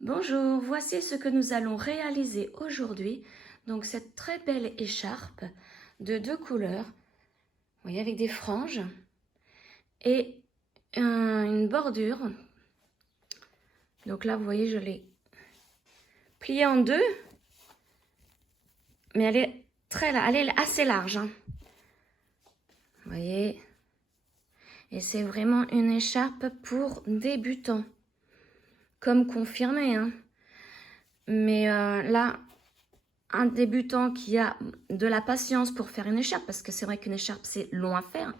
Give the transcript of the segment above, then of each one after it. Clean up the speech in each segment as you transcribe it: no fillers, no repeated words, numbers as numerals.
Bonjour, voici ce que nous allons réaliser aujourd'hui. Donc cette très belle écharpe de deux couleurs, vous voyez, avec des franges et une bordure. Donc là, vous voyez, je l'ai pliée en deux, mais elle est assez large, hein. Vous voyez, et c'est vraiment une écharpe pour débutants, comme confirmé, hein. Mais là, un débutant qui a de la patience pour faire une écharpe, parce que c'est vrai qu'une écharpe, c'est long à faire,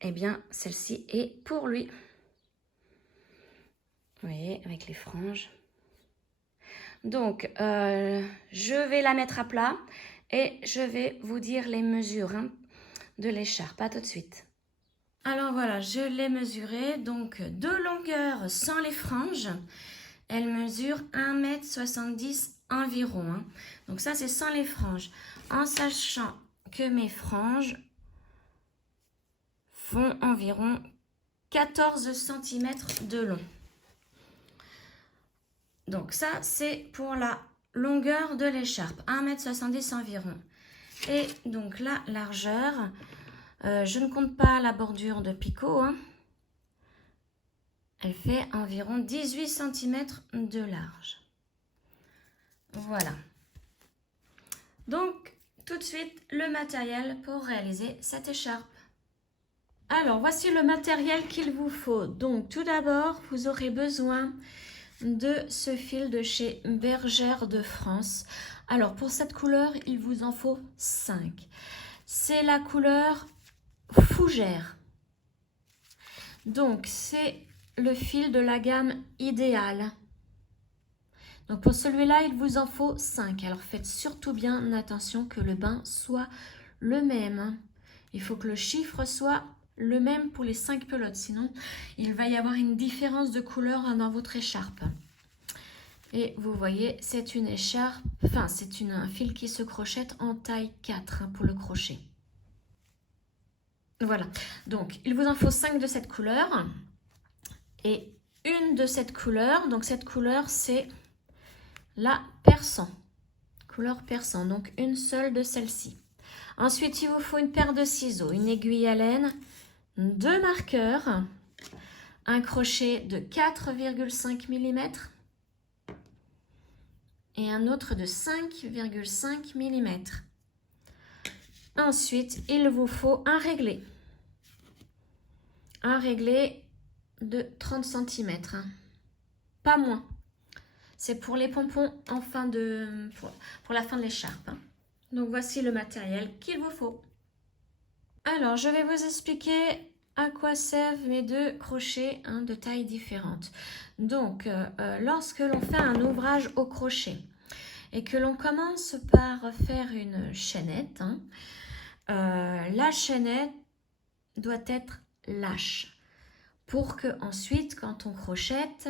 eh bien, celle-ci est pour lui. Vous voyez, avec les franges. Donc, je vais la mettre à plat et je vais vous dire les mesures, hein, de l'écharpe. À tout de suite. Alors voilà, je l'ai mesurée. Donc, de longueur sans les franges, elle mesure 1,70 m environ, hein. Donc ça, c'est sans les franges. En sachant que mes franges font environ 14 cm de long. Donc ça, c'est pour la longueur de l'écharpe, 1,70 m environ. Et donc la largeur, je ne compte pas la bordure de picot, hein. Elle fait environ 18 cm de large. Voilà. Donc, tout de suite, le matériel pour réaliser cette écharpe. Alors, voici le matériel qu'il vous faut. Donc, tout d'abord, vous aurez besoin de ce fil de chez Bergère de France. Alors, pour cette couleur, il vous en faut 5. C'est la couleur fougère. Donc, c'est le fil de la gamme idéale. Donc, pour celui-là, il vous en faut 5. Alors, faites surtout bien attention que le bain soit le même. Il faut que le chiffre soit le même pour les 5 pelotes. Sinon, il va y avoir une différence de couleur dans votre écharpe. Et vous voyez, c'est une écharpe, enfin, c'est un fil qui se crochette en taille 4, hein, pour le crochet. Voilà, donc il vous en faut 5 de cette couleur et une de cette couleur. Donc cette couleur, c'est la persan, couleur persan, donc une seule de celle-ci. Ensuite, il vous faut une paire de ciseaux, une aiguille à laine, 2 marqueurs, un crochet de 4,5 mm et un autre de 5,5 mm. Ensuite, il vous faut un réglé de 30 cm, hein. Pas moins. C'est pour les pompons en fin pour la fin de l'écharpe, hein. Donc voici le matériel qu'il vous faut. Alors, je vais vous expliquer à quoi servent mes deux crochets, hein, de tailles différentes. Donc, lorsque l'on fait un ouvrage au crochet et que l'on commence par faire une chaînette, hein, la chaînette doit être lâche pour que ensuite, quand on crochette,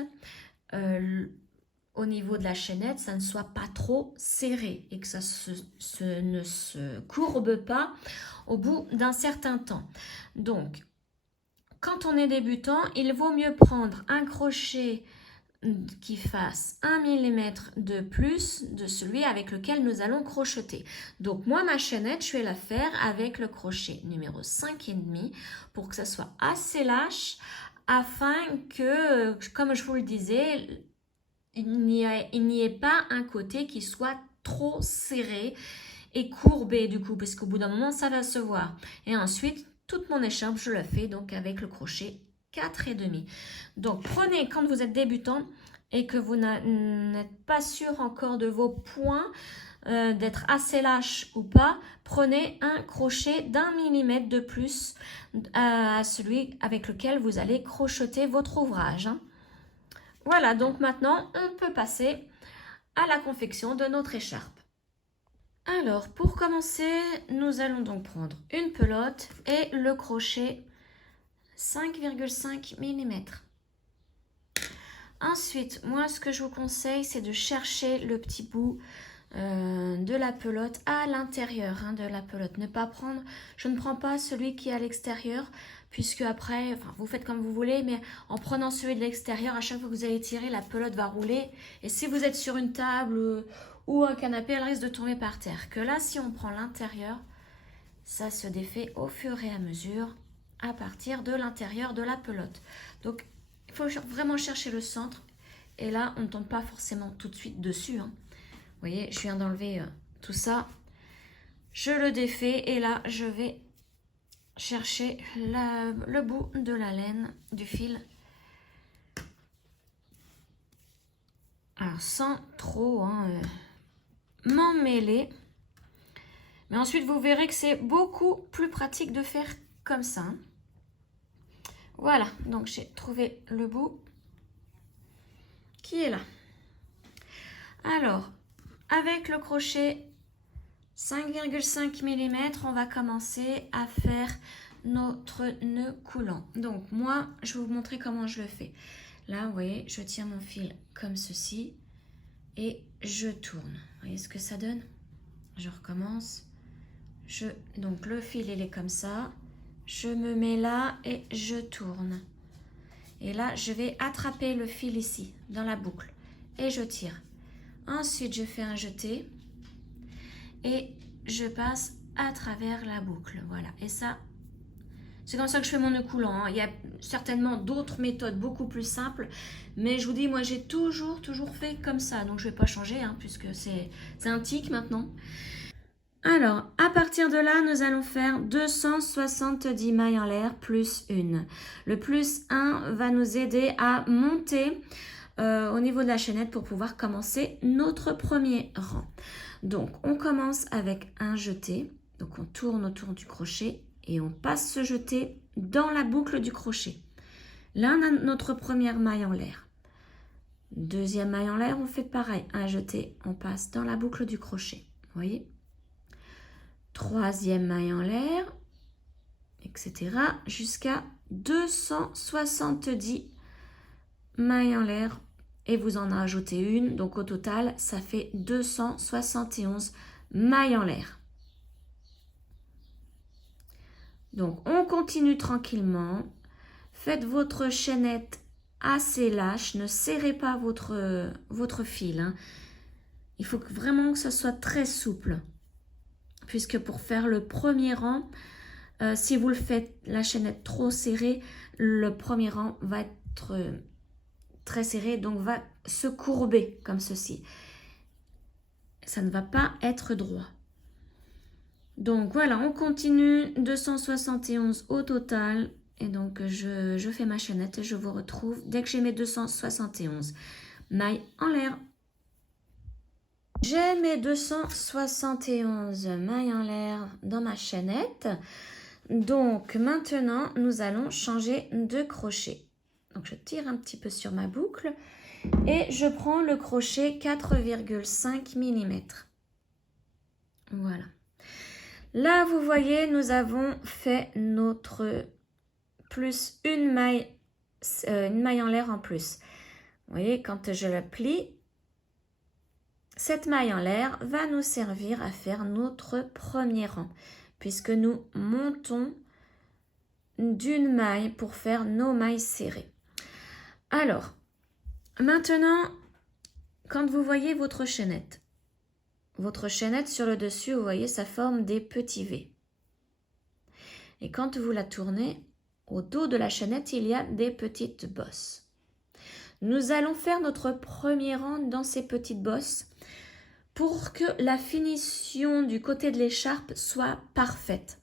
au niveau de la chaînette, ça ne soit pas trop serré et que ça ne se courbe pas au bout d'un certain temps. Donc, quand on est débutant, il vaut mieux prendre un crochet qui fasse 1 mm de plus de celui avec lequel nous allons crocheter. Donc moi, ma chaînette, je vais la faire avec le crochet numéro 5,5 pour que ça soit assez lâche afin que, comme je vous le disais, il n'y ait pas un côté qui soit trop serré et courbé du coup, parce qu'au bout d'un moment, ça va se voir. Et ensuite, toute mon écharpe, je la fais donc avec le crochet 4,5. Donc, prenez, quand vous êtes débutant et que vous n'êtes pas sûr encore de vos points, d'être assez lâche ou pas, prenez un crochet d'1 mm de plus à celui avec lequel vous allez crocheter votre ouvrage, hein. Voilà, donc maintenant, on peut passer à la confection de notre écharpe. Alors, pour commencer, nous allons donc prendre une pelote et le crochet 5,5 mm. Ensuite, moi, ce que je vous conseille, c'est de chercher le petit bout de la pelote à l'intérieur, hein, de la pelote. Je ne prends pas celui qui est à l'extérieur puisque après, enfin, vous faites comme vous voulez, mais en prenant celui de l'extérieur, à chaque fois que vous allez tirer, la pelote va rouler. Et si vous êtes sur une table ou un canapé, elle risque de tomber par terre. Que là, si on prend l'intérieur, ça se défait au fur et à mesure à partir de l'intérieur de la pelote. Donc, il faut vraiment chercher le centre. Et là, on ne tombe pas forcément tout de suite dessus. Vous voyez, je viens d'enlever tout ça. Je le défais et là, je vais chercher le bout de la laine du fil. Alors, sans trop m'en mêler. Mais ensuite, vous verrez que c'est beaucoup plus pratique de faire comme ça. Voilà, donc j'ai trouvé le bout qui est là. Alors, avec le crochet 5,5 mm, on va commencer à faire notre nœud coulant. Donc, moi, je vais vous montrer comment je le fais. Là, vous voyez, je tiens mon fil comme ceci et je tourne. Vous voyez ce que ça donne? Je recommence. Donc, le fil, il est comme ça. Je me mets là et je tourne. Et là, je vais attraper le fil ici, dans la boucle. Et je tire. Ensuite, je fais un jeté. Et je passe à travers la boucle. Voilà. Et ça, c'est comme ça que je fais mon nœud coulant. Il y a certainement d'autres méthodes beaucoup plus simples. Mais je vous dis, moi, j'ai toujours fait comme ça. Donc, je ne vais pas changer, puisque c'est un tic maintenant. Alors, à partir de là, nous allons faire 270 mailles en l'air plus 1. Le plus 1 va nous aider à monter au niveau de la chaînette pour pouvoir commencer notre premier rang. Donc, on commence avec un jeté. Donc, on tourne autour du crochet et on passe ce jeté dans la boucle du crochet. Là, on a notre première maille en l'air. Deuxième maille en l'air, on fait pareil. Un jeté, on passe dans la boucle du crochet. Vous voyez ? Troisième maille en l'air, etc. jusqu'à 270 mailles en l'air et vous en ajoutez une. Donc au total, ça fait 271 mailles en l'air. Donc on continue tranquillement. Faites votre chaînette assez lâche. Ne serrez pas votre fil. Il faut vraiment que ça soit très souple. Puisque pour faire le premier rang, si vous le faites la chaînette trop serrée, le premier rang va être très serré, donc va se courber comme ceci. Ça ne va pas être droit. Donc voilà, on continue, 271 au total. Et donc je fais ma chaînette et je vous retrouve dès que j'ai mes 271 mailles en l'air. J'ai mes 271 mailles en l'air dans ma chaînette. Donc maintenant, nous allons changer de crochet. Donc je tire un petit peu sur ma boucle et je prends le crochet 4,5 mm. Voilà. Là, vous voyez, nous avons fait notre plus une maille en l'air en plus. Vous voyez, quand je la plie, cette maille en l'air va nous servir à faire notre premier rang, puisque nous montons d'une maille pour faire nos mailles serrées. Alors, maintenant, quand vous voyez votre chaînette sur le dessus, vous voyez, ça forme des petits V. Et quand vous la tournez, au dos de la chaînette, il y a des petites bosses. Nous allons faire notre premier rang dans ces petites bosses pour que la finition du côté de l'écharpe soit parfaite.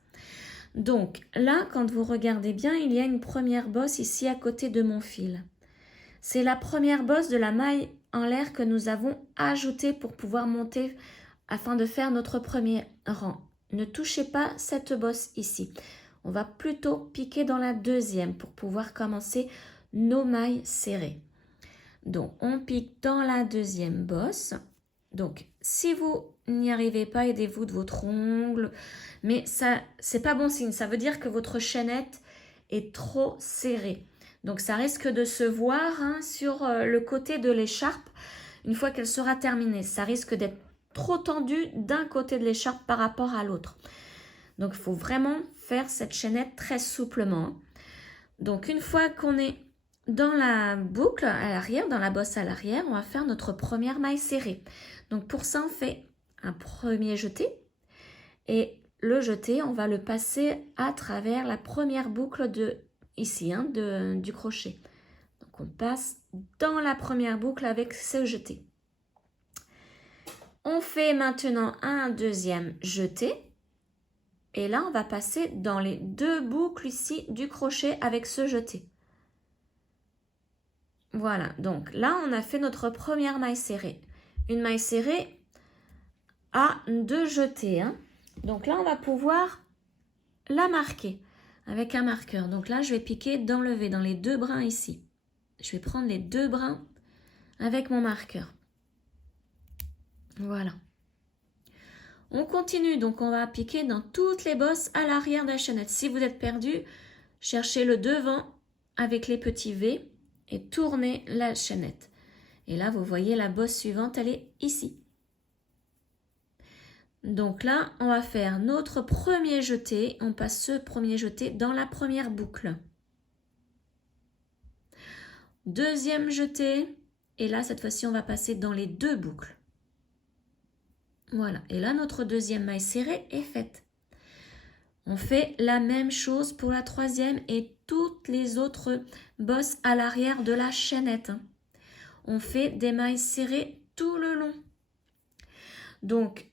Donc là, quand vous regardez bien, il y a une première bosse ici à côté de mon fil. C'est la première bosse de la maille en l'air que nous avons ajoutée pour pouvoir monter afin de faire notre premier rang. Ne touchez pas cette bosse ici. On va plutôt piquer dans la deuxième pour pouvoir commencer nos mailles serrées. Donc, on pique dans la deuxième bosse. Donc, si vous n'y arrivez pas, aidez-vous de votre ongle. Mais ça, c'est pas bon signe. Ça veut dire que votre chaînette est trop serrée. Donc, ça risque de se voir sur le côté de l'écharpe une fois qu'elle sera terminée. Ça risque d'être trop tendu d'un côté de l'écharpe par rapport à l'autre. Donc, il faut vraiment faire cette chaînette très souplement. Donc une fois qu'on est dans la boucle à l'arrière, dans la bosse à l'arrière, on va faire notre première maille serrée. Donc pour ça, on fait un premier jeté et le jeté, on va le passer à travers la première boucle de ici, hein, du crochet. Donc on passe dans la première boucle avec ce jeté. On fait maintenant un deuxième jeté. Et là, on va passer dans les deux boucles ici du crochet avec ce jeté. Voilà, donc là, on a fait notre première maille serrée. Une maille serrée à deux jetés, hein. Donc là, on va pouvoir la marquer avec un marqueur. Donc là, je vais piquer dans le V, dans les deux brins ici. Je vais prendre les deux brins avec mon marqueur. Voilà. On continue, donc on va piquer dans toutes les bosses à l'arrière de la chaînette. Si vous êtes perdu, cherchez le devant avec les petits V et tournez la chaînette. Et là, vous voyez la bosse suivante, elle est ici. Donc là, on va faire notre premier jeté. On passe ce premier jeté dans la première boucle. Deuxième jeté. Et là, cette fois-ci, on va passer dans les deux boucles. Voilà. Et là, notre deuxième maille serrée est faite. On fait la même chose pour la troisième et toutes les autres bosses à l'arrière de la chaînette. On fait des mailles serrées tout le long. Donc,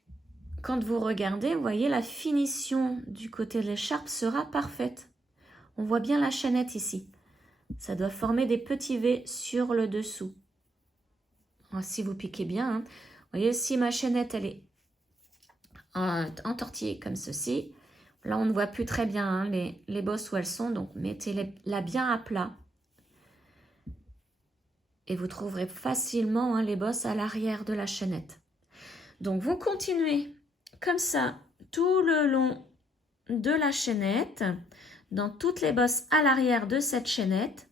quand vous regardez, vous voyez la finition du côté de l'écharpe sera parfaite. On voit bien la chaînette ici. Ça doit former des petits V sur le dessous. Alors, si vous piquez bien, hein. Vous voyez, si ma chaînette elle est entortillée comme ceci, là on ne voit plus très bien hein, les bosses où elles sont, donc mettez-la bien à plat. Et vous trouverez facilement hein, les bosses à l'arrière de la chaînette. Donc vous continuez comme ça tout le long de la chaînette, dans toutes les bosses à l'arrière de cette chaînette.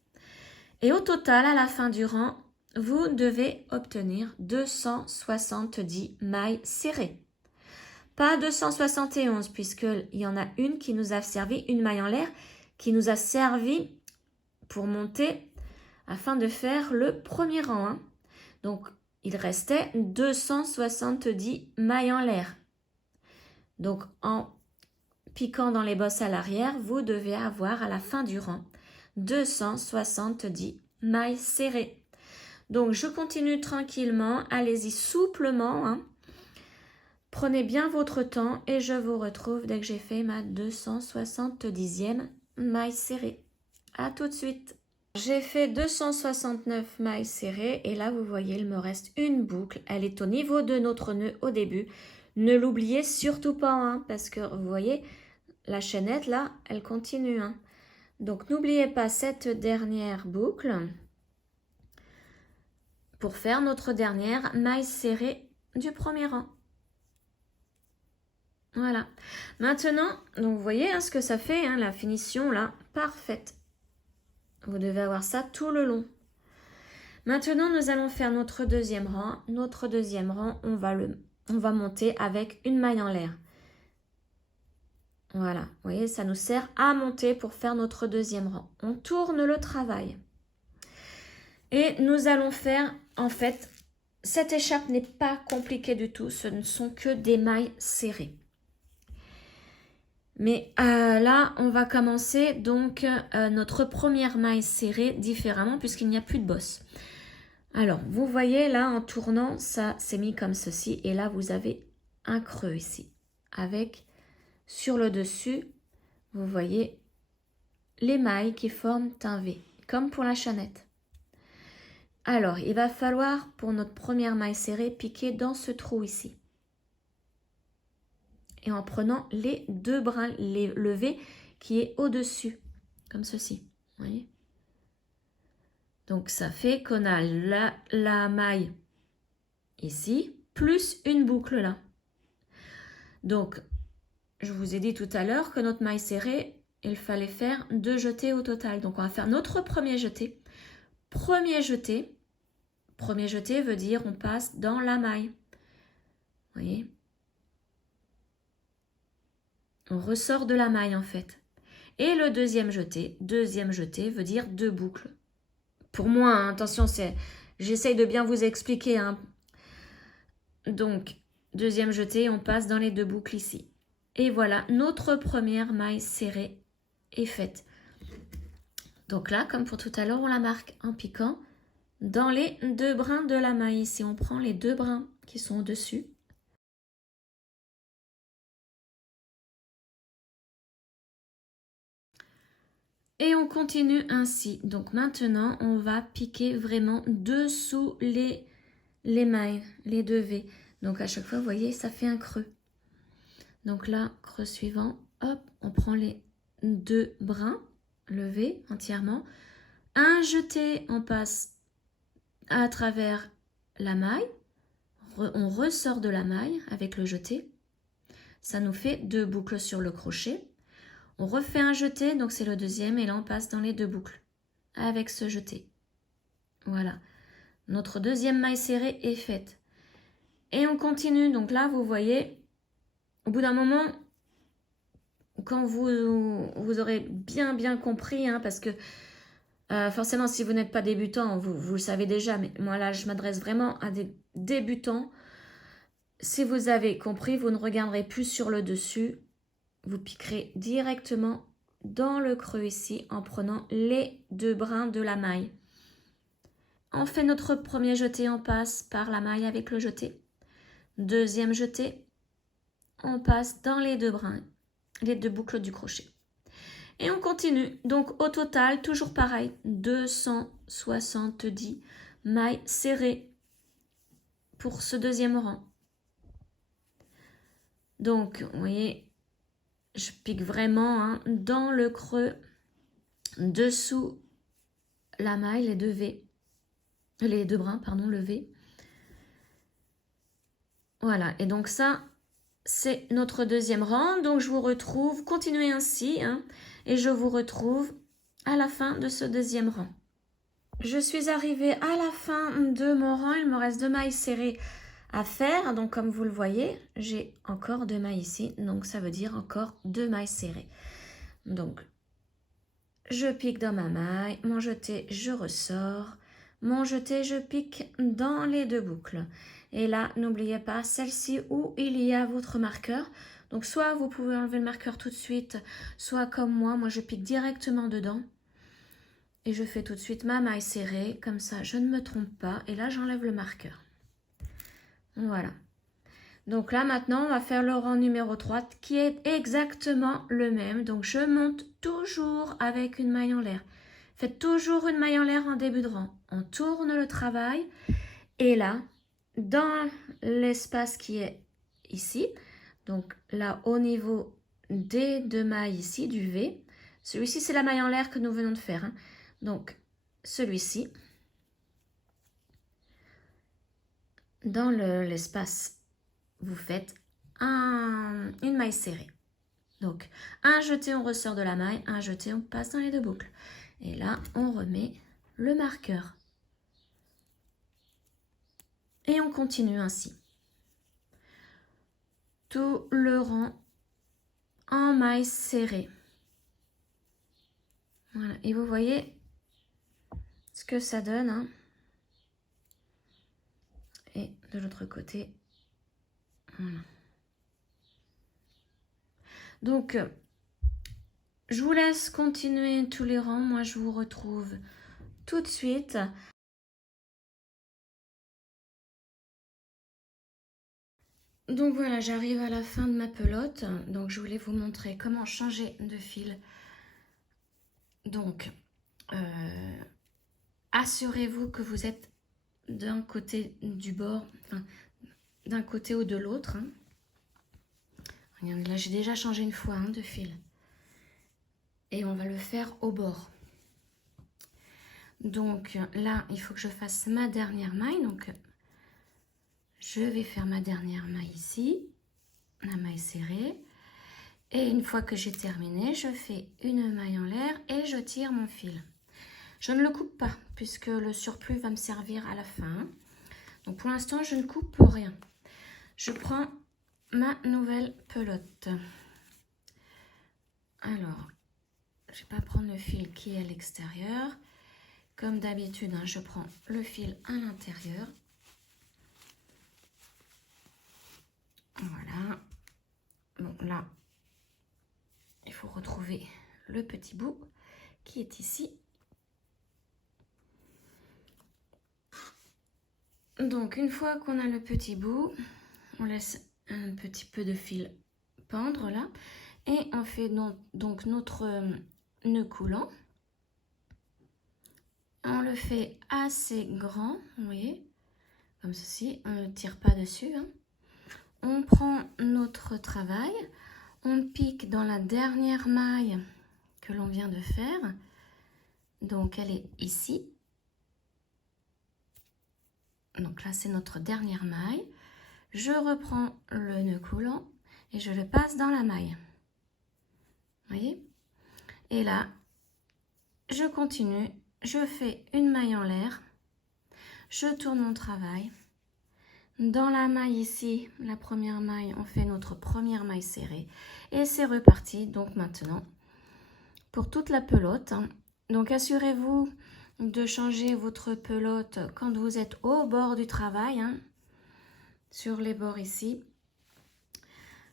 Et au total, à la fin du rang, vous devez obtenir 270 mailles serrées. Pas 271 puisqu'il y en a une qui nous a servi, une maille en l'air, qui nous a servi pour monter afin de faire le premier rang. Hein. Donc, il restait 270 mailles en l'air. Donc, en piquant dans les bosses à l'arrière, vous devez avoir à la fin du rang 270 mailles serrées. Donc, je continue tranquillement. Allez-y souplement. Hein. Prenez bien votre temps et je vous retrouve dès que j'ai fait ma 270e maille serrée. À tout de suite. J'ai fait 269 mailles serrées et là, vous voyez, il me reste une boucle. Elle est au niveau de notre nœud au début. Ne l'oubliez surtout pas hein, parce que vous voyez, la chaînette là, elle continue. Hein. Donc, n'oubliez pas cette dernière boucle pour faire notre dernière maille serrée du premier rang. Voilà. Maintenant, donc vous voyez hein, ce que ça fait, hein, la finition là, parfaite. Vous devez avoir ça tout le long. Maintenant, nous allons faire notre deuxième rang. Notre deuxième rang, on va monter avec une maille en l'air. Voilà, vous voyez, ça nous sert à monter pour faire notre deuxième rang. On tourne le travail. Et nous allons faire, en fait, cette écharpe n'est pas compliquée du tout. Ce ne sont que des mailles serrées. Mais là, on va commencer donc notre première maille serrée différemment puisqu'il n'y a plus de bosse. Alors, vous voyez là, en tournant, ça s'est mis comme ceci. Et là, vous avez un creux ici. Avec, sur le dessus, vous voyez les mailles qui forment un V, comme pour la chaînette. Alors, il va falloir, pour notre première maille serrée, piquer dans ce trou ici. Et en prenant les deux brins, le V qui est au-dessus, comme ceci. Vous voyez ? Donc, ça fait qu'on a la maille ici, plus une boucle là. Donc, je vous ai dit tout à l'heure que notre maille serrée, il fallait faire 2 jetés au total. Donc, on va faire notre premier jeté. Premier jeté veut dire on passe dans la maille. Vous voyez ? On ressort de la maille en fait. Et le deuxième jeté veut dire 2 boucles. Pour moi, hein, attention, j'essaye de bien vous expliquer. Hein. Donc, deuxième jeté, on passe dans les 2 boucles ici. Et voilà, notre première maille serrée est faite. Donc là, comme pour tout à l'heure, on la marque en piquant dans les 2 brins de la maille. Ici, on prend les 2 brins qui sont au-dessus. Et on continue ainsi. Donc maintenant, on va piquer vraiment dessous les mailles, les 2 V. Donc à chaque fois, vous voyez, ça fait un creux. Donc là, creux suivant, hop, on prend les 2 brins, le V entièrement. Un jeté, on passe à travers la maille. On ressort de la maille avec le jeté. Ça nous fait 2 boucles sur le crochet. On refait un jeté, donc c'est le deuxième, et là on passe dans les 2 boucles avec ce jeté. Voilà, notre deuxième maille serrée est faite. Et on continue, donc là vous voyez, au bout d'un moment, quand vous aurez bien compris, hein, parce que forcément si vous n'êtes pas débutant, vous le savez déjà, mais moi là je m'adresse vraiment à des débutants. Si vous avez compris, vous ne regarderez plus sur le dessus, vous piquerez directement dans le creux ici en prenant les 2 brins de la maille. On fait notre premier jeté, on passe par la maille avec le jeté. Deuxième jeté, on passe dans les 2 brins, les 2 boucles du crochet. Et on continue. Donc au total, toujours pareil, 270 mailles serrées pour ce deuxième rang. Donc, vous voyez, je pique vraiment hein, dans le creux, dessous la maille, les 2 V, les 2 brins, pardon, le V. Voilà, et donc ça, c'est notre deuxième rang. Donc je vous retrouve, continuez ainsi, hein, et je vous retrouve à la fin de ce deuxième rang. Je suis arrivée à la fin de mon rang, il me reste 2 mailles serrées à faire. Donc comme vous le voyez, j'ai encore 2 mailles ici, donc ça veut dire encore 2 mailles serrées. Donc je pique dans ma maille, mon jeté, je ressors, mon jeté, je pique dans les 2 boucles. Et là, n'oubliez pas celle-ci où il y a votre marqueur. Donc soit vous pouvez enlever le marqueur tout de suite, soit comme moi je pique directement dedans. Et je fais tout de suite ma maille serrée, comme ça je ne me trompe pas. Et là, j'enlève le marqueur. Voilà. Donc là, maintenant, on va faire le rang numéro 3 qui est exactement le même. Donc, je monte toujours avec une maille en l'air. Faites toujours une maille en l'air en début de rang. On tourne le travail. Et là, dans l'espace qui est ici, donc là, au niveau des 2 mailles ici, du V, celui-ci, c'est la maille en l'air que nous venons de faire. Hein. Donc, celui-ci, dans l'espace, vous faites une maille serrée. Donc, un jeté, on ressort de la maille, un jeté, on passe dans les 2 boucles. Et là, on remet le marqueur. Et on continue ainsi. Tout le rang en maille serrée. Voilà, et vous voyez ce que ça donne. Hein. Et de l'autre côté, voilà. Donc, je vous laisse continuer tous les rangs. Moi, je vous retrouve tout de suite. Donc voilà, j'arrive à la fin de ma pelote. Donc, je voulais vous montrer comment changer de fil. Donc, assurez-vous que vous êtes d'un côté du bord, enfin, d'un côté ou de l'autre. Hein. Regardez, là, j'ai déjà changé une fois de fil. Et on va le faire au bord. Donc là, il faut que je fasse ma dernière maille. Donc, je vais faire ma dernière maille ici, la maille serrée. Et une fois que j'ai terminé, je fais une maille en l'air et je tire mon fil. Je ne le coupe pas puisque le surplus va me servir à la fin. Donc pour l'instant, je ne coupe rien. Je prends ma nouvelle pelote. Alors, je vais pas prendre le fil qui est à l'extérieur. Comme d'habitude, hein, je prends le fil à l'intérieur. Voilà. Bon, là, il faut retrouver le petit bout qui est ici. Donc, une fois qu'on a le petit bout, on laisse un petit peu de fil pendre là. Et on fait donc notre nœud coulant. On le fait assez grand, vous voyez, comme ceci. On ne tire pas dessus, hein. On prend notre travail. On pique dans la dernière maille que l'on vient de faire. Donc, elle est ici. Donc là, c'est notre dernière maille. Je reprends le nœud coulant et je le passe dans la maille. Vous voyez? Et là, je continue. Je fais une maille en l'air. Je tourne mon travail. Dans la maille ici, la première maille, on fait notre première maille serrée. Et c'est reparti. Donc maintenant, pour toute la pelote. Donc assurez-vous de changer votre pelote quand vous êtes au bord du travail, hein, sur les bords ici,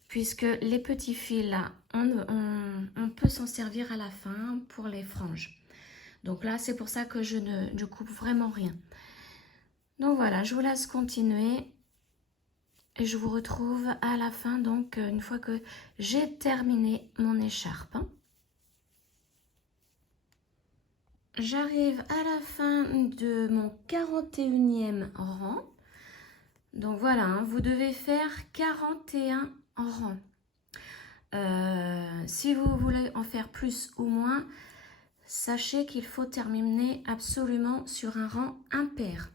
puisque les petits fils là, on peut s'en servir à la fin pour les franges. Donc là, c'est pour ça que je ne coupe vraiment rien. Donc voilà, je vous laisse continuer et je vous retrouve à la fin, donc une fois que j'ai terminé mon écharpe. J'arrive à la fin de mon 41e rang. Donc voilà, hein, vous devez faire 41 rangs. Si vous voulez en faire plus ou moins, sachez qu'il faut terminer absolument sur un rang impair.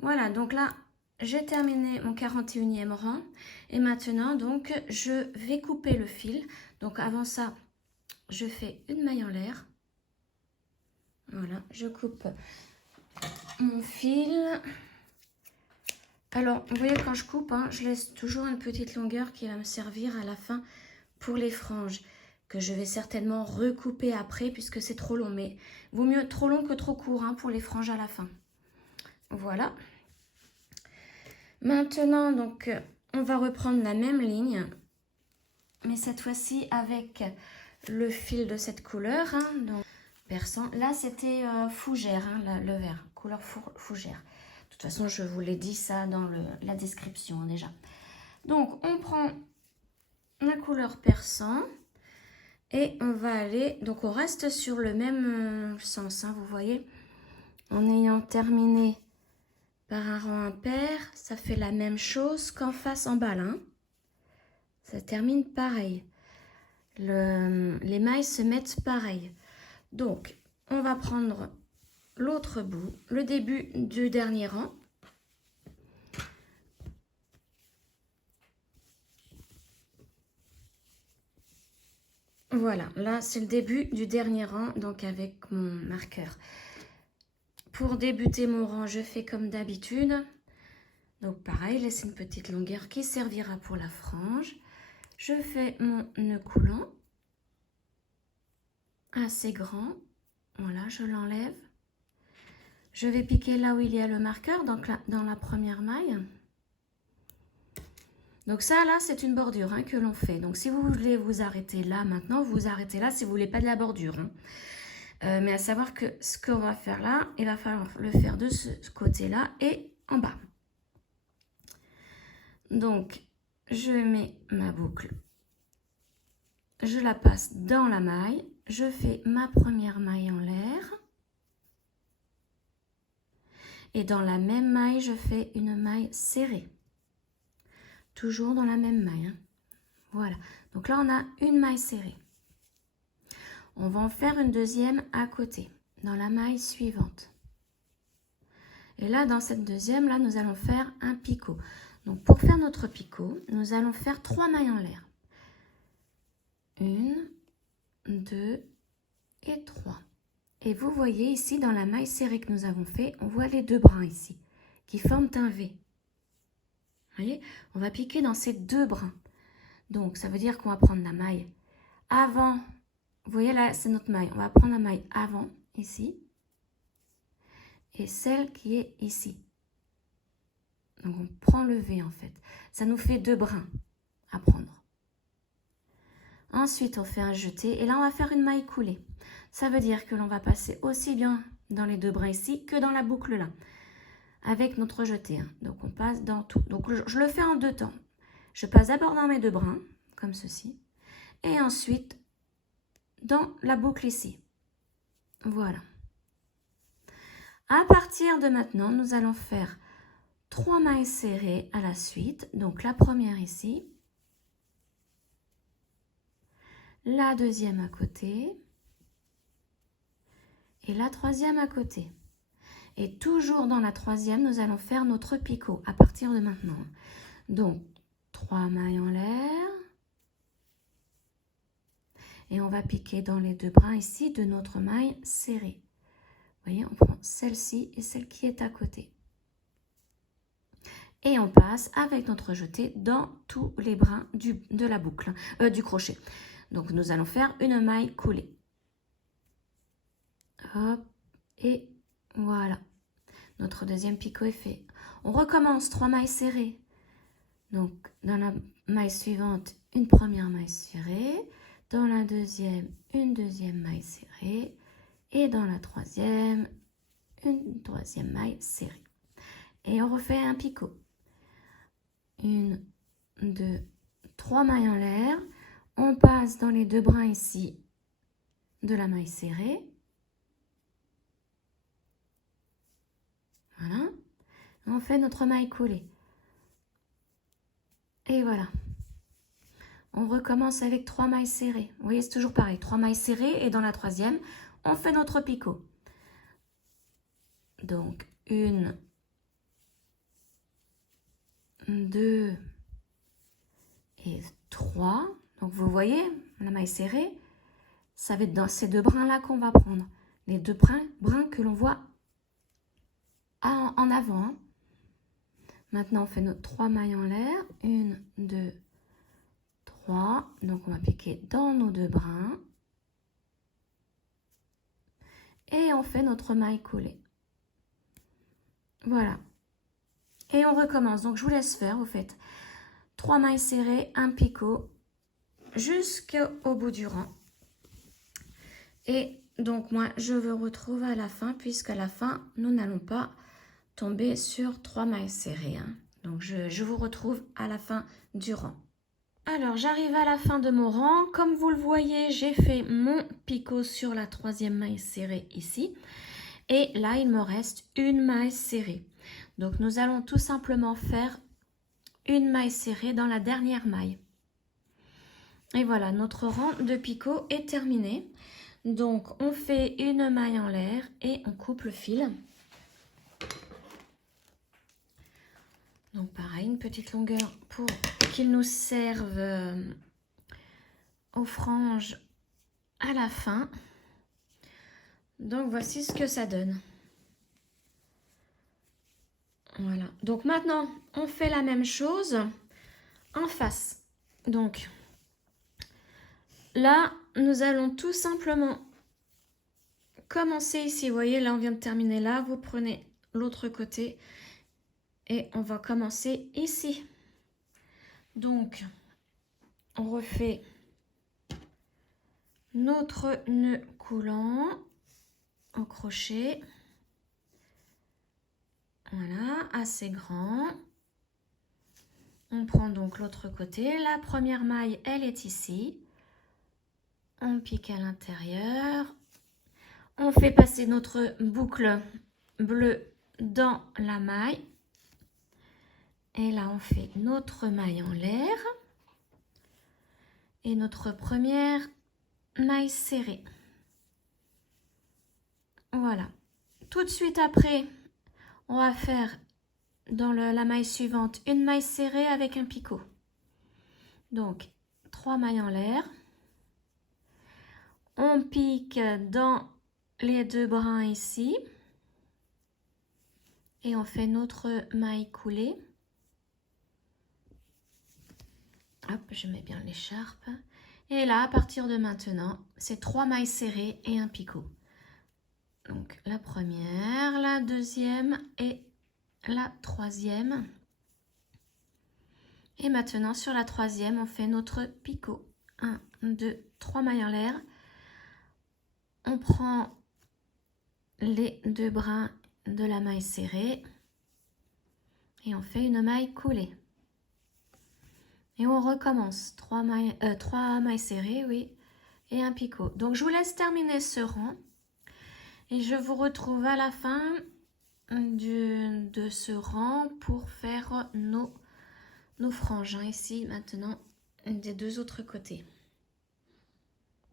Voilà, donc là, j'ai terminé mon 41e rang. Et maintenant, donc, je vais couper le fil. Donc avant ça, je fais une maille en l'air. Voilà, je coupe mon fil. Alors, vous voyez, quand je coupe, hein, je laisse toujours une petite longueur qui va me servir à la fin pour les franges, que je vais certainement recouper après puisque c'est trop long. Mais vaut mieux trop long que trop court, hein, pour les franges à la fin. Voilà. Maintenant, donc, on va reprendre la même ligne, mais cette fois-ci avec le fil de cette couleur, hein, donc perçant. Là, c'était fougère, hein, le vert, couleur fougère. De toute façon, je vous l'ai dit ça dans la description, hein, déjà. Donc, on prend la couleur perçant et on va aller, donc on reste sur le même sens, hein, vous voyez, en ayant terminé par un rang impair, ça fait la même chose qu'en face en balle, hein. Ça termine pareil. Les mailles se mettent pareil. Donc, on va prendre l'autre bout, le début du dernier rang. Voilà, là c'est le début du dernier rang, donc avec mon marqueur. Pour débuter mon rang, je fais comme d'habitude. Donc pareil, laisse une petite longueur qui servira pour la frange. Je fais mon nœud coulant, assez grand. Voilà, je l'enlève. Je vais piquer là où il y a le marqueur, donc là, dans la première maille. Donc ça, là, c'est une bordure, hein, que l'on fait. Donc si vous voulez vous arrêter là, maintenant, vous arrêtez là si vous voulez pas de la bordure, hein. Mais à savoir que ce qu'on va faire là, il va falloir le faire de ce côté-là et en bas. Donc, je mets ma boucle. Je la passe dans la maille. Je fais ma première maille en l'air. Et dans la même maille, je fais une maille serrée. Toujours dans la même maille, hein. Voilà. Donc là, on a une maille serrée. On va en faire une deuxième à côté, dans la maille suivante. Et là, dans cette deuxième, là, nous allons faire un picot. Donc, pour faire notre picot, nous allons faire 3 mailles en l'air. 1, 2 et 3. Et vous voyez ici, dans la maille serrée que nous avons fait, on voit les deux brins ici, qui forment un V. Vous voyez, on va piquer dans ces deux brins. Donc, ça veut dire qu'on va prendre la maille avant. vous voyez là, c'est notre maille. On va prendre la maille avant, ici. Et celle qui est ici. Donc, on prend le V en fait. Ça nous fait 2 brins à prendre. Ensuite, on fait un jeté. Et là, on va faire une maille coulée. Ça veut dire que l'on va passer aussi bien dans les 2 brins ici que dans la boucle là. Avec notre jeté. Donc, on passe dans tout. Donc, je le fais en 2 temps. Je passe d'abord dans mes 2 brins, comme ceci. Et ensuite, dans la boucle ici. Voilà. À partir de maintenant, nous allons faire 3 mailles serrées à la suite. Donc, la première ici. La deuxième à côté. Et la troisième à côté. Et toujours dans la troisième, nous allons faire notre picot à partir de maintenant. Donc, 3 mailles en l'air. Et on va piquer dans les 2 brins ici de notre maille serrée. Vous voyez, on prend celle-ci et celle qui est à côté. Et on passe avec notre jeté dans tous les brins de la boucle, du crochet. Donc, nous allons faire une maille coulée. Hop, et voilà. Notre deuxième picot est fait. On recommence 3 mailles serrées. Donc, dans la maille suivante, une première maille serrée. Dans la deuxième, une deuxième maille serrée. Et dans la troisième, une troisième maille serrée. Et on refait un picot. 1, 2, 3 mailles en l'air. On passe dans les 2 brins ici de la maille serrée. Voilà. On fait notre maille coulée. Et voilà. On recommence avec 3 mailles serrées. Vous voyez, c'est toujours pareil. 3 mailles serrées et dans la troisième, on fait notre picot. Donc, 1, 2 et 3. Donc, vous voyez, la maille serrée, ça va être dans ces 2 brins-là qu'on va prendre. Les 2 brins que l'on voit en avant. Hein. Maintenant, on fait nos 3 mailles en l'air. 1, 2, 3. Donc, on va piquer dans nos 2 brins. Et on fait notre maille coulée. Voilà. Et on recommence. Donc, je vous laisse faire, vous faites 3 mailles serrées, un picot, jusqu'au bout du rang. Et donc, moi, je vous retrouve à la fin, puisqu'à la fin, nous n'allons pas tomber sur 3 mailles serrées. Hein. Donc, je vous retrouve à la fin du rang. Alors, j'arrive à la fin de mon rang. Comme vous le voyez, j'ai fait mon picot sur la 3e maille serrée ici. Et là, il me reste une maille serrée. Donc, nous allons tout simplement faire une maille serrée dans la dernière maille. Et voilà, notre rang de picot est terminé. Donc, on fait une maille en l'air et on coupe le fil. Donc, pareil, une petite longueur pour qu'il nous serve aux franges à la fin. Donc, voici ce que ça donne. Voilà. Donc, maintenant, on fait la même chose en face. Donc, là, nous allons tout simplement commencer ici. Vous voyez, là, on vient de terminer là. Vous prenez l'autre côté et on va commencer ici. Donc, on refait notre nœud coulant au crochet. Voilà, assez grand. On prend donc l'autre côté. La première maille, elle est ici. On pique à l'intérieur. On fait passer notre boucle bleue dans la maille. Et là, on fait notre maille en l'air. Et notre première maille serrée. Voilà. Tout de suite après, on va faire dans la maille suivante une maille serrée avec un picot. Donc, 3 mailles en l'air. On pique dans les 2 brins ici. Et on fait notre maille coulée. Hop, je mets bien l'écharpe. Et là, à partir de maintenant, c'est 3 mailles serrées et un picot. Donc la première, la deuxième et la troisième. Et maintenant, sur la troisième, on fait notre picot. 1, 2, 3 mailles en l'air. On prend les 2 brins de la maille serrée et on fait une maille coulée. Et on recommence. 3 mailles serrées, oui, et un picot. Donc, je vous laisse terminer ce rang et je vous retrouve à la fin de ce rang pour faire nos franges. Ici, maintenant, des 2 autres côtés.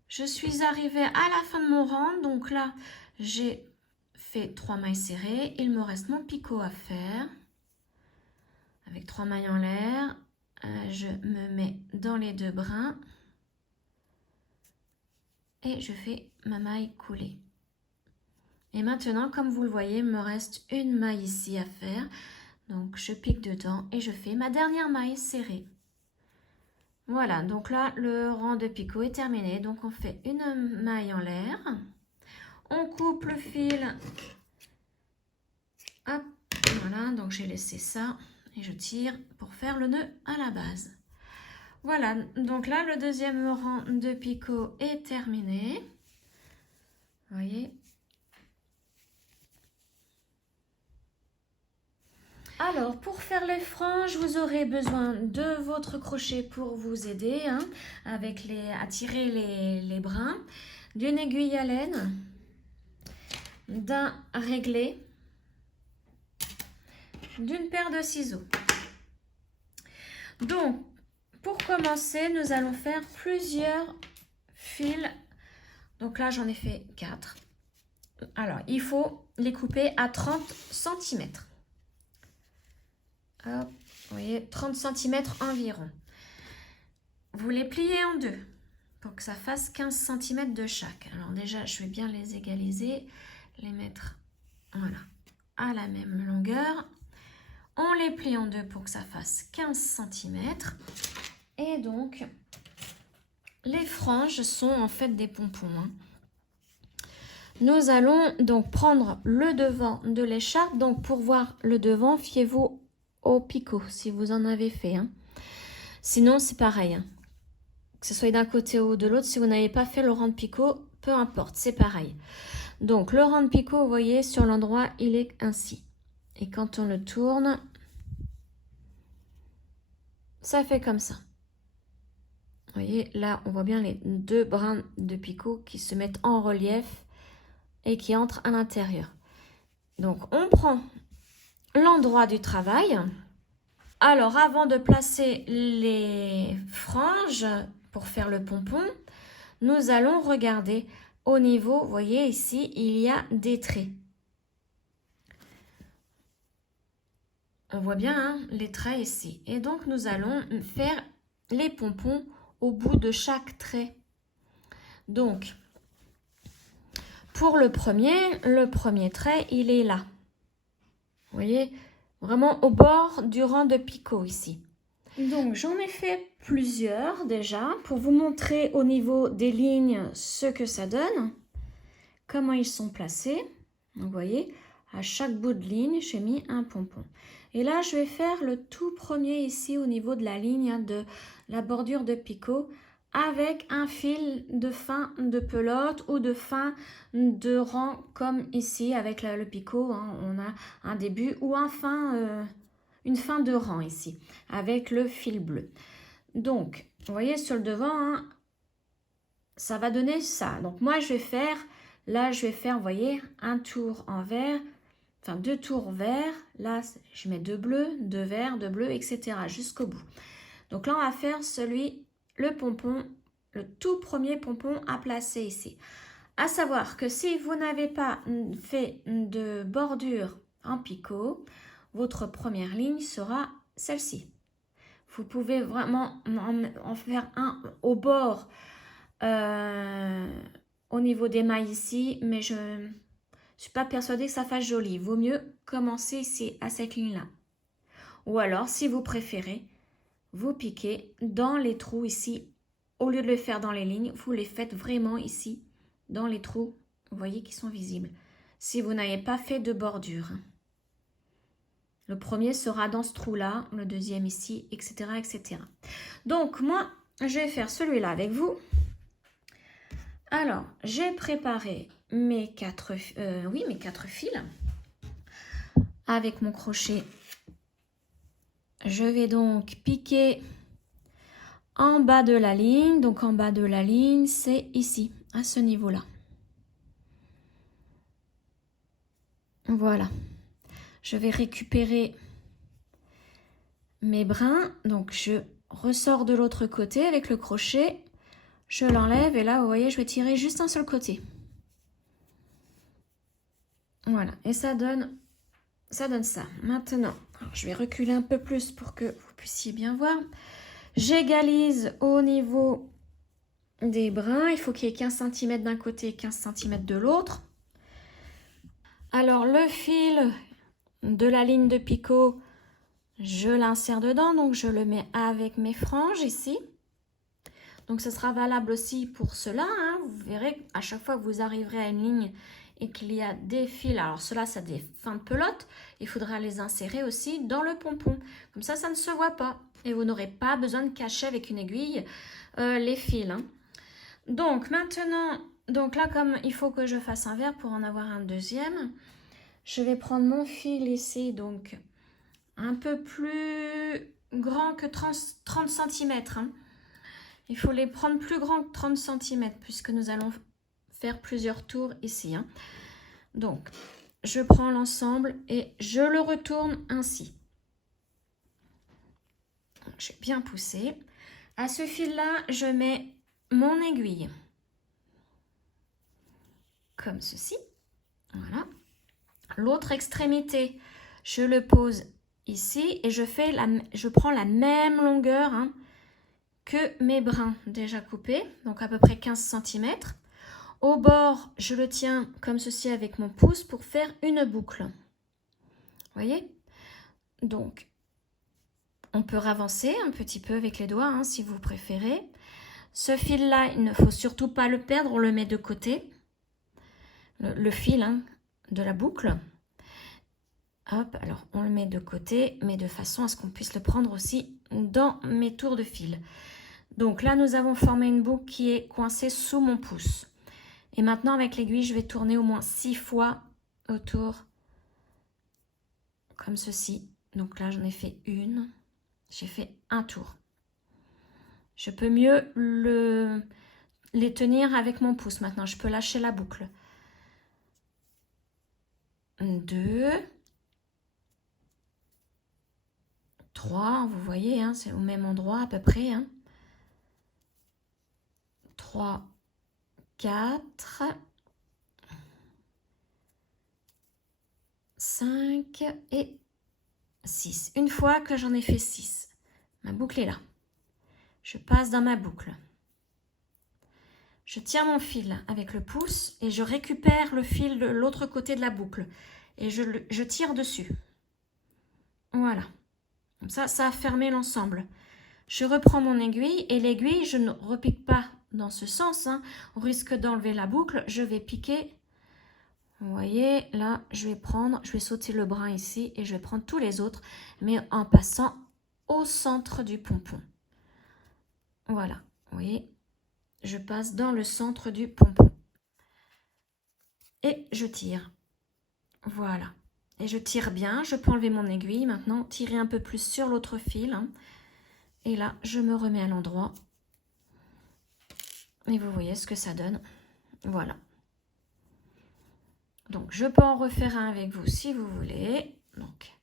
Je suis arrivée à la fin de mon rang. Donc là, j'ai fait 3 mailles serrées. Il me reste mon picot à faire. Avec 3 mailles en l'air. Je me mets dans les 2 brins. Et je fais ma maille coulée. Et maintenant, comme vous le voyez, il me reste une maille ici à faire. Donc, je pique dedans et je fais ma dernière maille serrée. Voilà, donc là, le rang de picot est terminé. Donc, on fait une maille en l'air. On coupe le fil. Hop, voilà, donc j'ai laissé ça. Et je tire pour faire le nœud à la base. Voilà, donc là, le deuxième rang de picot est terminé. Vous voyez ? Alors, pour faire les franges, vous aurez besoin de votre crochet pour vous aider à tirer les brins, d'une aiguille à laine, d'un réglé, d'une paire de ciseaux. Donc, pour commencer, nous allons faire plusieurs fils. Donc là, j'en ai fait 4. Alors, il faut les couper à 30 cm. Hop, vous voyez, 30 cm environ. Vous les pliez en deux pour que ça fasse 15 cm de chaque. Alors déjà, je vais bien les égaliser, les mettre voilà, à la même longueur. On les plie en deux pour que ça fasse 15 cm. Et donc, les franges sont en fait des pompons. Nous allons donc prendre le devant de l'écharpe. Donc pour voir le devant, fiez-vous au picot si vous en avez fait. Sinon, c'est pareil. Que ce soit d'un côté ou de l'autre, si vous n'avez pas fait le rang de picot, peu importe, c'est pareil. Donc le rang de picot, vous voyez, sur l'endroit, il est ainsi. Et quand on le tourne, ça fait comme ça. Vous voyez, là, on voit bien les 2 brins de picot qui se mettent en relief et qui entrent à l'intérieur. Donc, on prend l'endroit du travail. Alors, avant de placer les franges pour faire le pompon, nous allons regarder au niveau, vous voyez ici, il y a des traits. On voit bien les traits ici. Et donc, nous allons faire les pompons au bout de chaque trait. Donc, pour le premier trait, il est là. Vous voyez, vraiment au bord du rang de picot ici. Donc, j'en ai fait plusieurs déjà pour vous montrer au niveau des lignes ce que ça donne, comment ils sont placés. Vous voyez, à chaque bout de ligne, j'ai mis un pompon. Et là, je vais faire le tout premier ici au niveau de la ligne de la bordure de picot avec un fil de fin de pelote ou de fin de rang comme ici avec le picot. On a un début ou une fin de rang ici avec le fil bleu. Donc, vous voyez sur le devant, ça va donner ça. Donc, moi, je vais faire, vous voyez, un tour envers, enfin 2 tours verts. Là, je mets 2 bleus, 2 verts, 2 bleus, etc. jusqu'au bout. Donc là, on va faire le pompon, le tout premier pompon à placer ici. À savoir que si vous n'avez pas fait de bordure en picot, votre première ligne sera celle-ci. Vous pouvez vraiment en faire un au bord, au niveau des mailles ici, mais je ne suis pas persuadée que ça fasse joli. Il vaut mieux commencer ici, à cette ligne-là. Ou alors, si vous préférez, vous piquez dans les trous ici au lieu de le faire dans les lignes, vous les faites vraiment ici, dans les trous, vous voyez, qui sont visibles. Si vous n'avez pas fait de bordure. Le premier sera dans ce trou-là, le deuxième ici, etc., etc. Donc, moi, je vais faire celui-là avec vous. Alors, j'ai préparé mes quatre fils. Avec mon crochet, je vais donc piquer en bas de la ligne. Donc, en bas de la ligne, c'est ici, à ce niveau-là. Voilà. Je vais récupérer mes brins. Donc, je ressors de l'autre côté avec le crochet. Je l'enlève et là, vous voyez, je vais tirer juste un seul côté. Voilà. Et ça donne ça. Maintenant, alors, je vais reculer un peu plus pour que vous puissiez bien voir. J'égalise au niveau des brins. Il faut qu'il y ait 15 cm d'un côté et 15 cm de l'autre. Alors, le fil de la ligne de picot, je l'insère dedans. Donc, je le mets avec mes franges ici. Donc, ce sera valable aussi pour cela. Hein. Vous verrez, à chaque fois que vous arriverez à une ligne et qu'il y a des fils, alors cela, ça a des fins de pelote, il faudra les insérer aussi dans le pompon. Comme ça ne se voit pas. Et vous n'aurez pas besoin de cacher avec une aiguille les fils. Hein. Donc, maintenant, donc là, comme il faut que je fasse un verre pour en avoir un deuxième, je vais prendre mon fil ici, donc un peu plus grand que 30 cm. Hein. Il faut les prendre plus grands que 30 cm puisque nous allons faire plusieurs tours ici. Hein. Donc, je prends l'ensemble et je le retourne ainsi. J'ai bien poussé. À ce fil-là, je mets mon aiguille. Comme ceci. Voilà. L'autre extrémité, je le pose ici et je prends la même longueur hein, que mes brins déjà coupés, donc à peu près 15 cm. Au bord, je le tiens comme ceci avec mon pouce pour faire une boucle. Vous voyez? Donc, on peut ravancer un petit peu avec les doigts hein, si vous préférez. Ce fil-là, il ne faut surtout pas le perdre, on le met de côté. Le fil hein, de la boucle. Hop, alors on le met de côté, mais de façon à ce qu'on puisse le prendre aussi dans mes tours de fil. Donc là, nous avons formé une boucle qui est coincée sous mon pouce. Et maintenant, avec l'aiguille, je vais tourner au moins 6 fois autour, comme ceci. Donc là, j'en ai fait une. J'ai fait un tour. Je peux mieux les tenir avec mon pouce. Maintenant, je peux lâcher la boucle. 2, 3, vous voyez, hein, c'est au même endroit à peu près. Hein. 3, 4, 5 et 6. Une fois que j'en ai fait 6, ma boucle est là. Je passe dans ma boucle. Je tiens mon fil avec le pouce et je récupère le fil de l'autre côté de la boucle. Et je tire dessus. Voilà. Comme ça a fermé l'ensemble. Je reprends mon aiguille et l'aiguille, je ne repique pas dans ce sens. Hein. On risque d'enlever la boucle. Je vais piquer. Vous voyez, là, je vais sauter le brin ici et je vais prendre tous les autres, mais en passant au centre du pompon. Voilà, vous voyez, je passe dans le centre du pompon. Et je tire. Voilà. Et je tire bien. Je peux enlever mon aiguille. Maintenant, tirer un peu plus sur l'autre fil. Hein. Et là, je me remets à l'endroit. Et vous voyez ce que ça donne. Voilà. Donc, je peux en refaire un avec vous si vous voulez. Donc,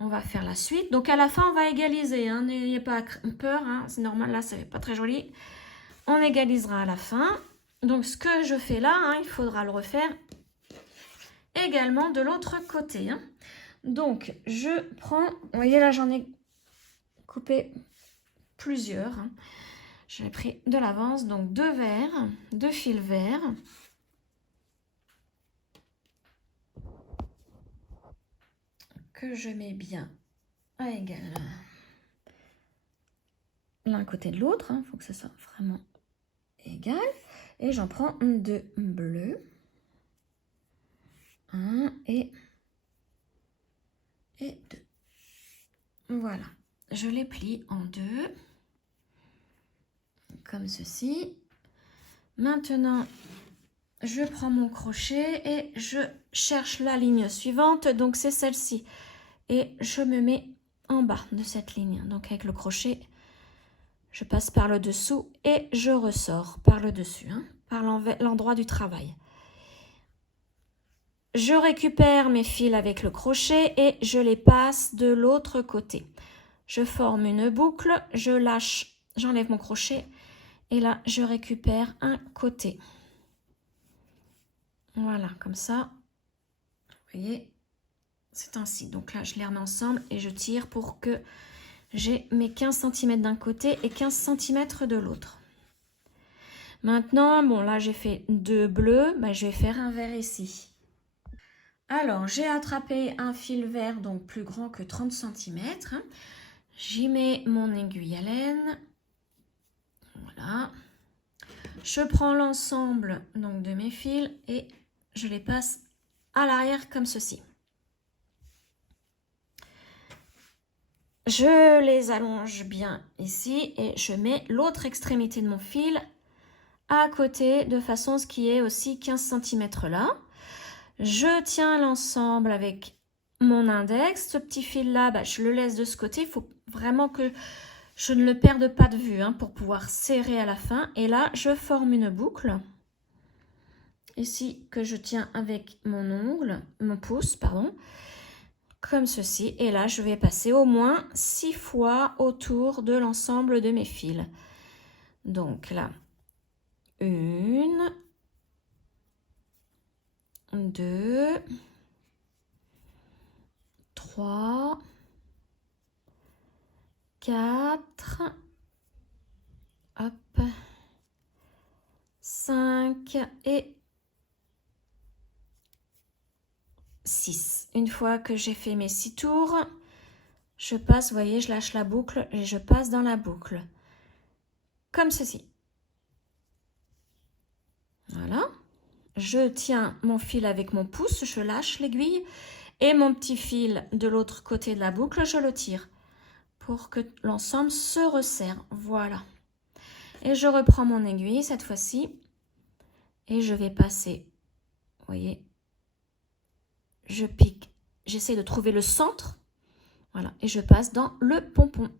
on va faire la suite. Donc, à la fin, on va égaliser. Hein. N'ayez pas peur. Hein. C'est normal. Là, ça n'est pas très joli. On égalisera à la fin. Donc, ce que je fais là, hein, il faudra le refaire également de l'autre côté. Hein. Donc, je prends... Vous voyez, là, j'en ai coupé plusieurs. Hein. J'ai pris de l'avance. Donc, 2 verres, 2 fils verts. Que je mets bien à égal l'un côté de l'autre. Il faut que ça soit vraiment égal. Et j'en prends 2 bleus. 1 et 2. Voilà. Je les plie en 2. Comme ceci. Maintenant, je prends mon crochet et je cherche la ligne suivante. Donc, c'est celle-ci. Et je me mets en bas de cette ligne. Donc, avec le crochet, je passe par le dessous et je ressors par le dessus, hein, par l'endroit du travail. Je récupère mes fils avec le crochet et je les passe de l'autre côté. Je forme une boucle, je lâche, j'enlève mon crochet et là, je récupère un côté. Voilà, comme ça. Vous voyez, c'est ainsi. Donc là, je les remets ensemble et je tire pour que j'ai mes 15 cm d'un côté et 15 cm de l'autre. Maintenant, bon, là, j'ai fait 2 bleus. Ben, je vais faire un vert ici. Alors, j'ai attrapé un fil vert, donc plus grand que 30 cm. J'y mets mon aiguille à laine. Voilà. Je prends l'ensemble donc de mes fils et je les passe à l'arrière comme ceci. Je les allonge bien ici et je mets l'autre extrémité de mon fil à côté de façon à ce qu'il y ait aussi 15 cm là. Je tiens l'ensemble avec mon index. Ce petit fil là, bah, je le laisse de ce côté. Il faut vraiment que je ne le perde pas de vue hein, pour pouvoir serrer à la fin. Et là, je forme une boucle. Ici, que je tiens avec mon ongle, mon pouce, pardon. Comme ceci. Et là, je vais passer au moins 6 fois autour de l'ensemble de mes fils. Donc là, 1, 2, 3, 4, hop, 5 et 6. Une fois que j'ai fait mes 6 tours, je passe, vous voyez, je lâche la boucle et je passe dans la boucle. Comme ceci. Voilà. Je tiens mon fil avec mon pouce, je lâche l'aiguille et mon petit fil de l'autre côté de la boucle, je le tire pour que l'ensemble se resserre. Voilà. Et je reprends mon aiguille cette fois-ci et je vais passer, vous voyez, je pique, j'essaie de trouver le centre, voilà, et je passe dans le pompon.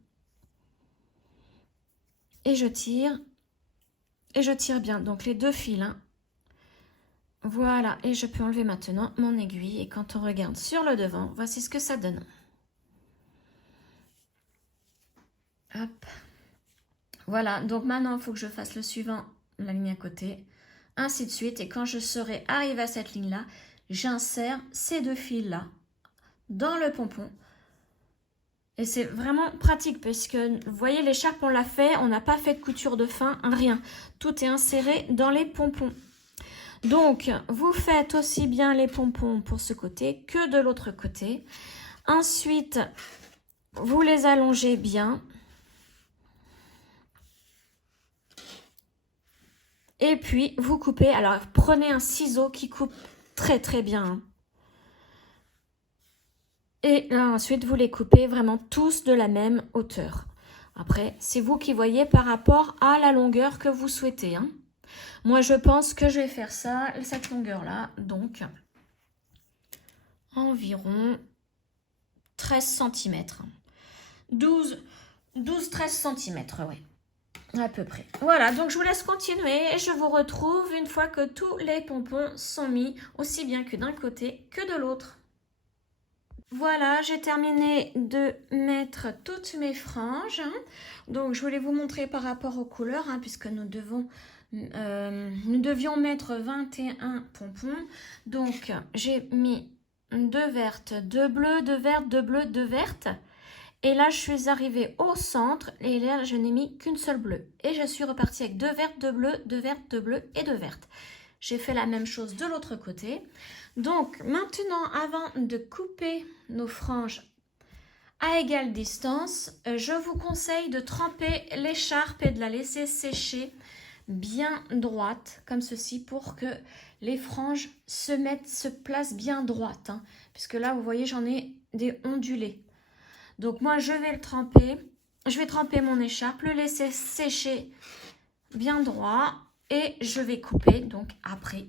Et je tire bien, donc les 2 fils, hein. Voilà, et je peux enlever maintenant mon aiguille et quand on regarde sur le devant, voici ce que ça donne. Hop. Voilà, donc maintenant il faut que je fasse le suivant, la ligne à côté, ainsi de suite. Et quand je serai arrivée à cette ligne-là, j'insère ces 2 fils-là dans le pompon. Et c'est vraiment pratique parce que, vous voyez, l'écharpe, on l'a fait, on n'a pas fait de couture de fin, rien. Tout est inséré dans les pompons. Donc, vous faites aussi bien les pompons pour ce côté que de l'autre côté. Ensuite, vous les allongez bien. Et puis, vous coupez. Alors, prenez un ciseau qui coupe très très bien. Et là, ensuite, vous les coupez vraiment tous de la même hauteur. Après, c'est vous qui voyez par rapport à la longueur que vous souhaitez. Hein. Moi, je pense que je vais faire ça, cette longueur-là. Donc, environ 13 cm. 12-13 cm, oui. À peu près. Voilà, donc je vous laisse continuer et je vous retrouve une fois que tous les pompons sont mis, aussi bien que d'un côté que de l'autre. Voilà, j'ai terminé de mettre toutes mes franges. Donc, je voulais vous montrer par rapport aux couleurs, hein, puisque nous devions mettre 21 pompons. Donc, j'ai mis 2 vertes, 2 bleues, 2 vertes, 2 bleues, 2 vertes. Et là, je suis arrivée au centre et là, je n'ai mis qu'une seule bleue. Et je suis repartie avec 2 vertes, 2 bleues, 2 vertes, 2 bleues et 2 vertes. J'ai fait la même chose de l'autre côté. Donc, maintenant, avant de couper nos franges à égale distance. Je vous conseille de tremper l'écharpe et de la laisser sécher bien droite, comme ceci, pour que les franges se placent bien droites. Hein, puisque là, vous voyez, j'en ai des ondulés. Donc moi, je vais le tremper. Je vais tremper mon écharpe, le laisser sécher bien droit. Et je vais couper, donc après,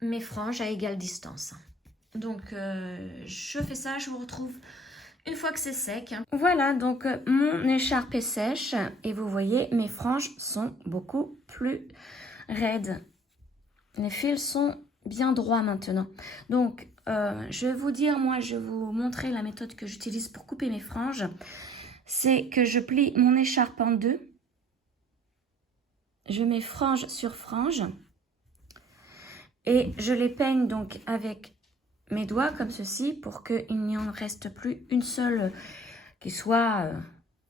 mes franges à égale distance. Donc, je fais ça, je vous retrouve une fois que c'est sec. Voilà, donc mon écharpe est sèche et vous voyez, mes franges sont beaucoup plus raides. Les fils sont bien droits maintenant. Donc, je vais vous dire, moi, je vais vous montrer la méthode que j'utilise pour couper mes franges. C'est que je plie mon écharpe en deux. Je mets frange sur frange. Et je les peigne donc avec mes doigts comme ceci pour qu'il n'y en reste plus une seule qui soit,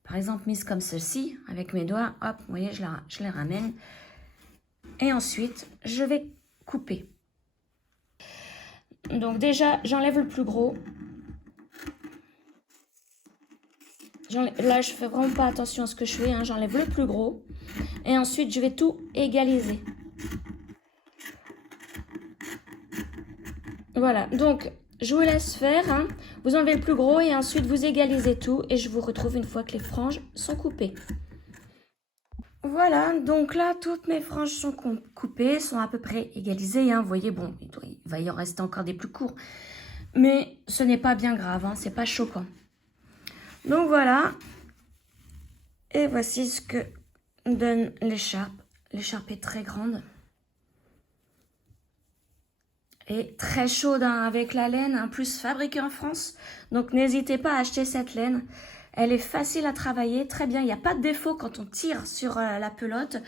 par exemple, mise comme ceci. Avec mes doigts, hop, vous voyez, je les ramène. Et ensuite, je vais couper. Donc déjà, j'enlève le plus gros. Là, je fais vraiment pas attention à ce que je fais. Hein. J'enlève le plus gros. Et ensuite, je vais tout égaliser. Voilà, donc je vous laisse faire. Hein. Vous enlevez le plus gros et ensuite vous égalisez tout. Et je vous retrouve une fois que les franges sont coupées. Voilà, donc là, toutes mes franges sont coupées, sont à peu près égalisées. Hein. Vous voyez, bon, il va y en rester encore des plus courts. Mais ce n'est pas bien grave, hein, c'est pas choquant. Donc voilà. Et voici ce que donne l'écharpe. L'écharpe est très grande. Et très chaude hein, avec la laine, en plus fabriquée en France. Donc n'hésitez pas à acheter cette laine. Elle est facile à travailler, très bien. Il n'y a pas de défaut quand on tire sur la pelote.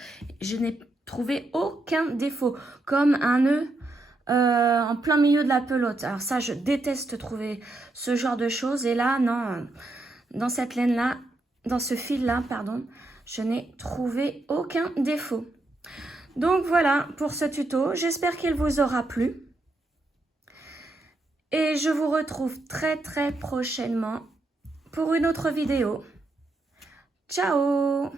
Je n'ai trouvé aucun défaut. Comme un nœud en plein milieu de la pelote. Alors ça, je déteste trouver ce genre de choses. Et là, non, dans cette laine-là, dans ce fil-là, pardon, je n'ai trouvé aucun défaut. Donc voilà pour ce tuto. J'espère qu'il vous aura plu. Et je vous retrouve très prochainement pour une autre vidéo. Ciao!